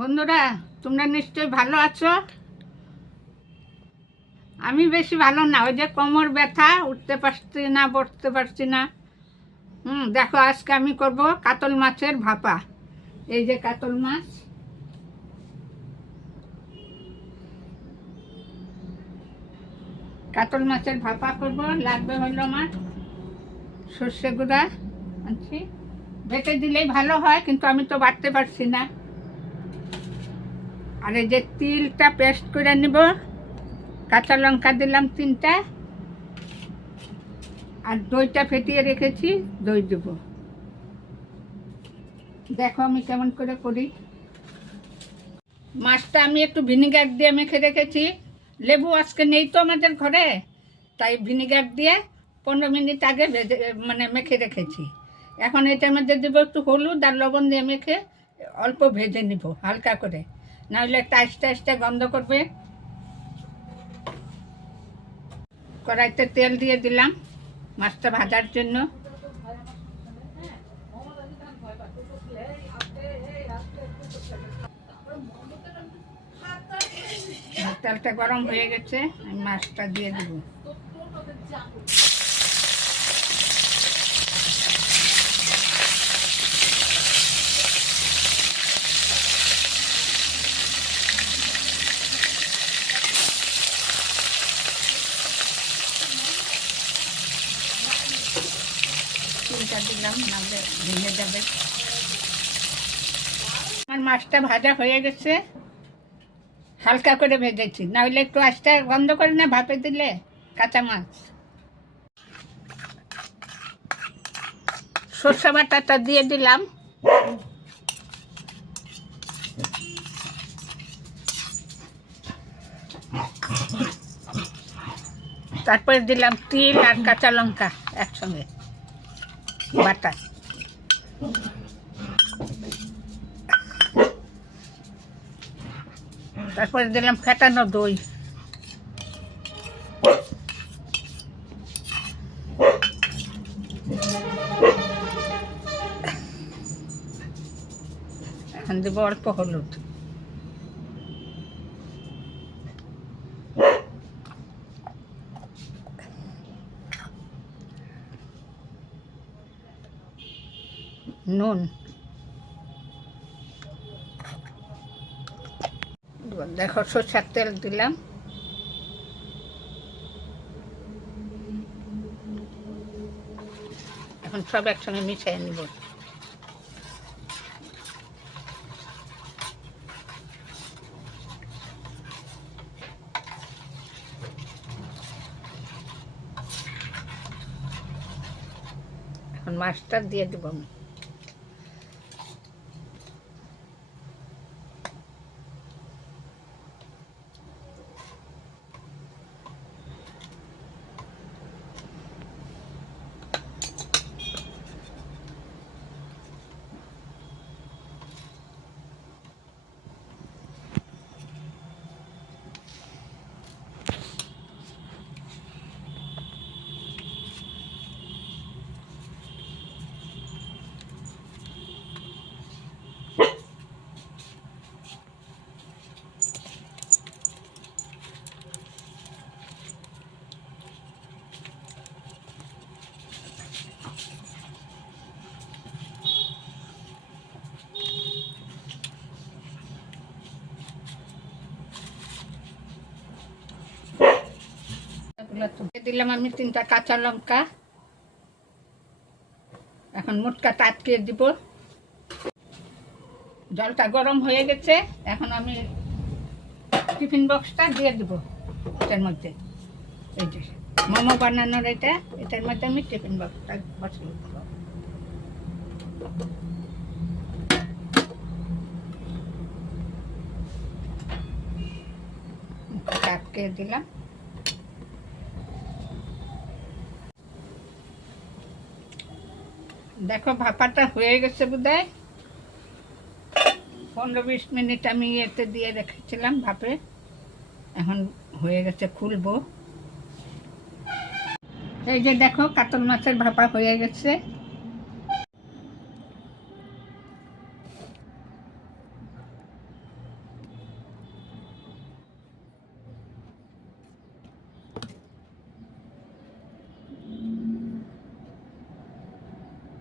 বন্ধুরা, তোমরা নিশ্চয়ই ভালো আছো। আমি বেশি ভালো না, ওই যে কোমর ব্যথা, উঠতে পারছি না, বসতে পারছি না। দেখো আজকে আমি করব কাতল মাছের ভাপা। এই যে কাতল মাছ, কাতল মাছের ভাপা করব। লাগবে হলো আমার সর্ষে গুঁড়া আনছি, বেটে দিলেই ভালো হয়, কিন্তু আমি তো বাটতে পারছি না। আর এই যে তিলটা পেস্ট করে নিব, কাঁচা লঙ্কা দিলাম 3টা, আর দইটা ফেটিয়ে রেখেছি, দই দেব। দেখো আমি কেমন করে করি। মাছটা আমি একটু ভিনিগার দিয়ে মেখে রেখেছি। লেবু আজকে নেই তো আমাদের ঘরে, তাই ভিনিগার দিয়ে 15 মিনিট আগে মেখে রেখেছি। এখন এটার মধ্যে দেবো একটু হলুদ আর লবণ দিয়ে মেখে অল্প ভেজে নিব হালকা করে, নাহলে একটা আস্তে আস্তে গন্ধ করবে। কড়াইতে তেল দিয়ে দিলাম মাছটা ভাজার জন্য। তেলটা গরম হয়ে গেছে, আমি মাছটা দিয়ে দেব। তিলটা দিলাম, নাহলে ভেঙে যাবে। আমার মাছটা ভাজা হয়ে গেছে, হালকা করে ভেজেছি, নাহলে একটু আস্তে গন্ধ করে না ভাপে দিলে কাঁচা মাছ। সরষে বাটাটা দিয়ে দিলাম, তারপরে দিলাম তিল আর কাঁচা লঙ্কা একসঙ্গে বাটা। তারপরে দিলাম ফেটানো দই। এখন দেবো অল্প হলুদ। নুন। দেখো সরষের তেল দিলাম। এখন সব একসঙ্গে মিশিয়ে নিব। এখন মাছটা দিয়ে দেবো আমি। দিলাম আমি 3টা কাঁচা লঙ্কা। এখন মোটকাটা আটকে দিব। জলটা গরম হয়ে গেছে, এখন আমি টিফিন বক্সটা দিয়ে দিব এটার মধ্যে। এই যে মোমো বানানোর এটার মধ্যে আমি টিফিন বক্সটা বসিয়ে দেবো। আটকে দিলাম। দেখো ভাপাটা হয়ে গেছে বোধহয়। 15-20 মিনিট আমি এতে দিয়ে রেখেছিলাম ভাপে, এখন হয়ে গেছে, খুলবো। এই যে দেখো কাতল মাছের ভাপা হয়ে গেছে।